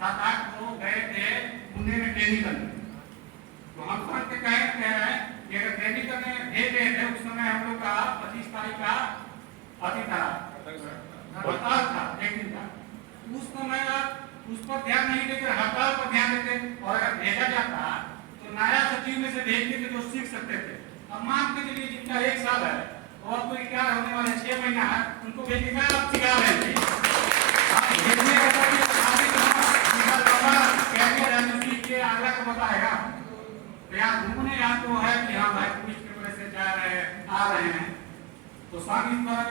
7-8 लोग गए थे पुणे में ट्रेनिंग करने। तो हम सर के कहे हैं कि अगर ट्रेनिंग करने भेज रहे थे उस समय हम लोग का 25 तारीख का अति था हड़ताल था, एक दिन था। उस समय उस पर ध्यान नहीं देकर हड़ताल पर ध्यान देते और अगर भेजा जाता तो नया सचिव में से भेजते थे जो सीख सकते थे। अब मान के चलिए जिनका 1 साल है और आपको रिटायर होने वाले 6 महीना है, उनको भेजिएगा आप सिखा रहे हैं। आगरा को बताएगा तो यहाँ घूमने यहाँ तो है कि हाँ भाई पुलिस के वजह से जा रहे हैं आ रहे हैं। तो सब इस पर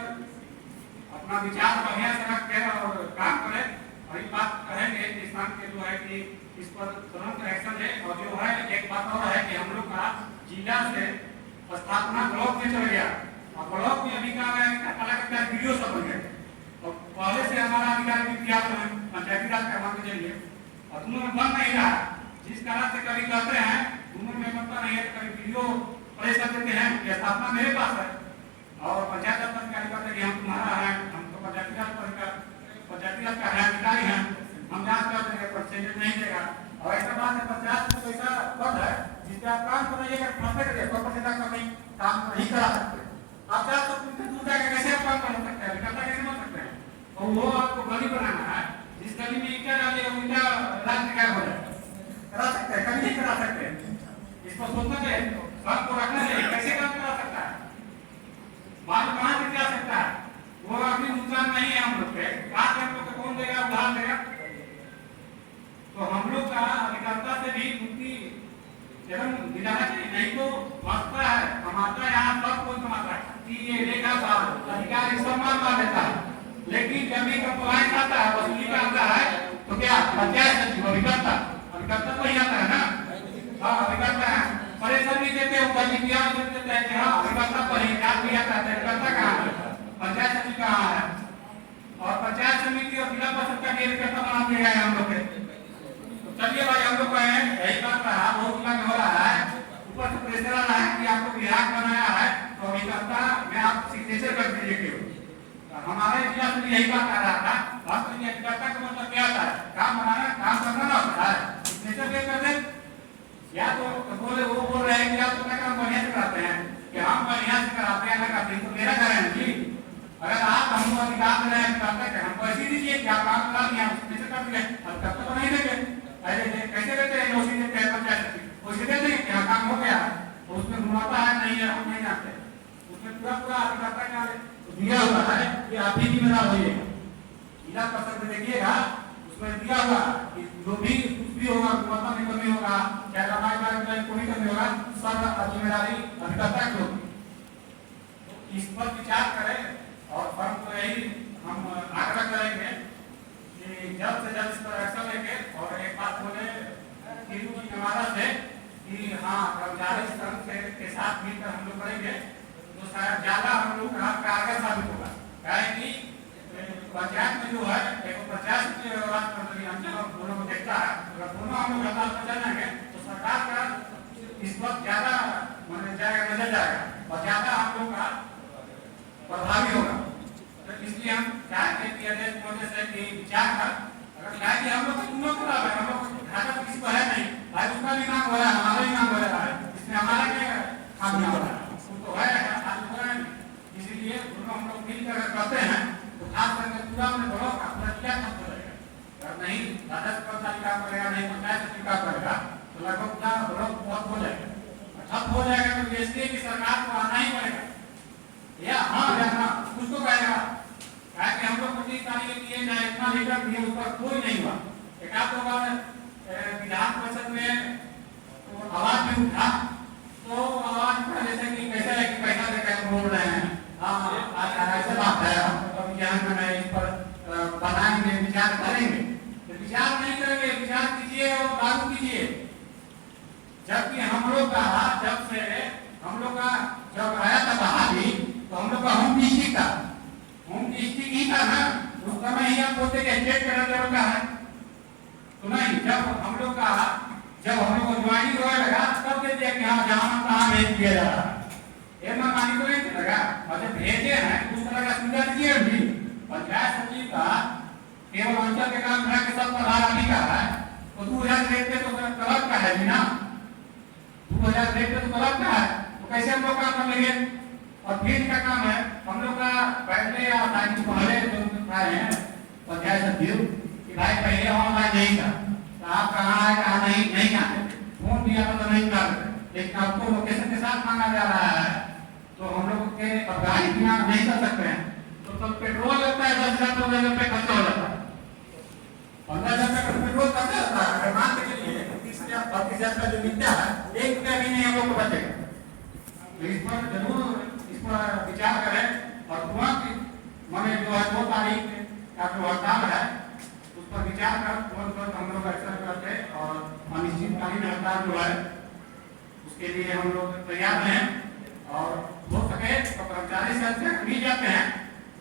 अपना विचार बढ़िया से रखें और काम करें। और एक बात कहेंगे किसान के जो है कि इस पर तुरंत एक्शन है। और जो है एक बात और है कि हम लोग का जिला से स्थापना ब्लॉक में चल गया और ब्लॉक में अभी का अलग वीडियो सब बन गए और पहले से हमारा अधिकारी विद्यालय में पंचायती राज करवा के चलिए और दोनों में बन नहीं रहा। जिस तरह से कभी कहते हैं दोनों में बनता नहीं है तो कभी वीडियो प्ले कर देते हैं कि स्थापना मेरे पास है और पंचायत राज अधिकारी कहते हैं कि हम तुम्हारा है, हम तो पंचायती राज का है अधिकारी हैं, हम जांच कर देंगे परसेंटेज नहीं देगा। और ऐसा बात है 50 पैसा पद है जिससे आप काम कराइएगा, फंसे करिए 100% का नहीं काम नहीं करा सकते। आप 400 दूर जाकर कैसे आप काम कर सकते हैं, करता कैसे बन सकते हैं। और वो आपको गली बनाना है, जिस गली में ईंटा डालिएगा ईंटा रात गायब हो जाए, करा सकते हैं, कभी नहीं करा सकते। इसको सोचना चाहिए, सबको रखना चाहिए, कैसे काम करा सकता है, माल कहाँ से जा सकता है। वो अभी नुकसान नहीं है हम लोग पे, आज हम लोग को कौन देगा उधार देगा। तो हम लोग का अधिकारता से भी मुक्ति जन्म दिलाना चाहिए, नहीं तो मरता है कमाता है, यहाँ सब कोई कमाता है ये देखा था अधिकारी सम्मान पा देता है। लेकिन जब भी कंप्लाइंस आता है वसूली का आता है तो क्या पंचायत सचिव अभिकर्ता तो ही आता है ना। हाँ अभिकर्ता है, परेशान नहीं देते हो देते हैं कि हाँ अभिकर्ता पर ही क्या भी आता है, अभिकर्ता कहाँ है, पंचायत सचिव कहाँ है। और पंचायत समिति और जिला परिषद का कार्यकर्ता बना दिया गया है हम लोग के। तो चलिए भाई हम लोग कहें यही बात रहा बहुत जिला में हो रहा है, ऊपर से प्रेशर आ रहा है कि आपको विधायक बनाया है तो अभिकर्ता में आप सिग्नेचर कर दीजिए क्यों। हमारे जिला से यही बात आ रहा था, वास्तव में अधिकारता का मतलब क्या होता है, काम बनाना काम करना ना होता है, सिग्नेचर पे कर दे। या तो बोले वो बोल रहे हैं कि आप अपना काम बढ़िया से कराते हैं कि हम बढ़िया से कराते हैं ना करते हैं तो मेरा करें जी। अगर आप हमको अधिकार दे रहे हैं करते हैं हमको ऐसी दीजिए कि आप काम करा दिया सिग्नेचर कर दिए, अब तब तो नहीं देंगे। अरे कैसे देते हैं नौकरी देते हैं पंचायत वैसे देते हैं कि काम हो गया तो उसमें मुनाफा है नहीं है हम नहीं जानते, उसमें पूरा पूरा अधिकारता क्या दिया हुआ है कि आप ही जिम्मेदार होइएगा। जिला परिषद में देखिएगा उसमें दिया हुआ कि जो भी कुछ भी होगा गुणवत्ता में कमी होगा चाहे लंबाई में कोई कमी होगा सब जिम्मेदारी अधिकर्ता की होगी। इस पर विचार करें और फर्म को यही हम आग्रह करेंगे कि जल्द से जल्द इस पर एक्शन लेंगे। और एक बात बोले हमारा से कि हाँ कर्मचारी संघ के साथ मिलकर हम लोग करेंगे तो शायद ज्यादा हम लोग कारगर साबित होगा। कि पंचायत में जो है 150 के व्यवहार दोनों को देखता है, अगर दोनों हम लोग हड़ताल पर चलेंगे तो सरकार का इस वक्त ज्यादा माने जाएगा नजर जाएगा और ज्यादा हम लोग का प्रभावी होगा। तो इसलिए हम चाहते हैं कि अध्यक्ष महोदय से कि विचार कर अगर चाहे कि हम लोग दोनों को लाभ है, हम लोग घाटा तो किसी को है नहीं भाई, उसका भी काम हो रहा है हमारा भी काम हो रहा है, इसमें हमारा क्या खामियां हो रहा है तो है इसलिए दोनों हम लोग मिलकर करते हैं तो खास करके पूरा में ब्लॉक का पूरा जिला खत्म हो जाएगा। अगर नहीं राजस्व कर्मचारी काम करेगा नहीं पंचायत सचिव काम करेगा तो लगभग पूरा ब्लॉक बहुत हो जाएगा, ठप हो जाएगा। तो इसलिए कि सरकार को आना ही पड़ेगा या हाँ कुछ तो कहेगा कि हम लोग 25 तारीख के लिए चाहे इतना लीटर दिए उस पर कोई नहीं हुआ। एक आध दो बार विधान परिषद में आवाज भी उठा तो आवाज उठा जैसे कि कैसे है कि पैसा देकर बोल रहे हैं ऐसा बात है इस पर बनाएंगे विचार करेंगे तो विचार नहीं करेंगे, विचार कीजिए और लागू कीजिए। जबकि हम लोग का जब आया था बहाली तो हम लोग का होम डिस्ट्रिक्ट ही था ना, उस समय ही आप बोलते कि स्टेट लेवल का है तो नहीं। जब हम लोग को ज्वाइनिंग होने लगा तब कहते हैं कि हाँ जहाँ कहाँ भेज दिया जा रहा है, ये मानी तो नहीं लगा मतलब भेजे हैं उस तरह का सुविधा दीजिए भी। पंचायत सचिव का केवल अंचल के काम के सब प्रधान अधिकारी है करेंगे। और फिर क्या काम है हम लोग का पहले या पहले जो आए हैं पंचायत सचिव कि भाई पहले ऑनलाइन नहीं था, तो आप कहाँ आए कहाँ नहीं आते, फोन दिया तो नहीं कर, लेकिन आपको लोकेशन के साथ मांगा जा रहा है, तो हम लोग के अब गाड़ी बिना नहीं कर सकते हैं, तो तब पेट्रोल लगता है 10,000 रुपये खर्च हो जाता है। 15,000 का पेट्रोल खर्च होता है, अगर मान के चलिए 30,000 32,000 का जो मिलता है 1 रुपया भी नहीं हम लोग को बचेगा। तो इस पर जरूर इस पर विचार करें और तुरंत मैंने जो है 2 तारीख का जो हड़ताल है उस पर विचार कर तुरंत हम लोग एक्शन करते और अनिश्चितकालीन हड़ताल जो है उसके लिए हम लोग तैयार हैं। और हो सके तो कर्मचारी से मिल जाते हैं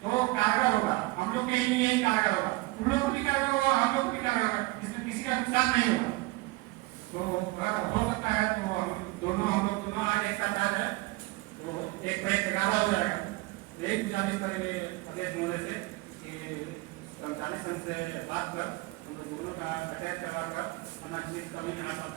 तो कारगर होगा, हम लोग के लिए यही कारगर होगा, उन लोग को भी कारगर होगा, हम लोग को भी कारगर होगा, इसमें किसी का नुकसान नहीं होगा। तो अगर हो सकता है तो हम दोनों आज एक साथ आ जाए तो एक पर एक टकारा हो जाएगा। एक गुजारिश करेंगे अध्यक्ष महोदय से कि कर्मचारी संघ से बात कर हम लोग दोनों का अटैच करवा कर अनिश्चितकालीन हड़ताल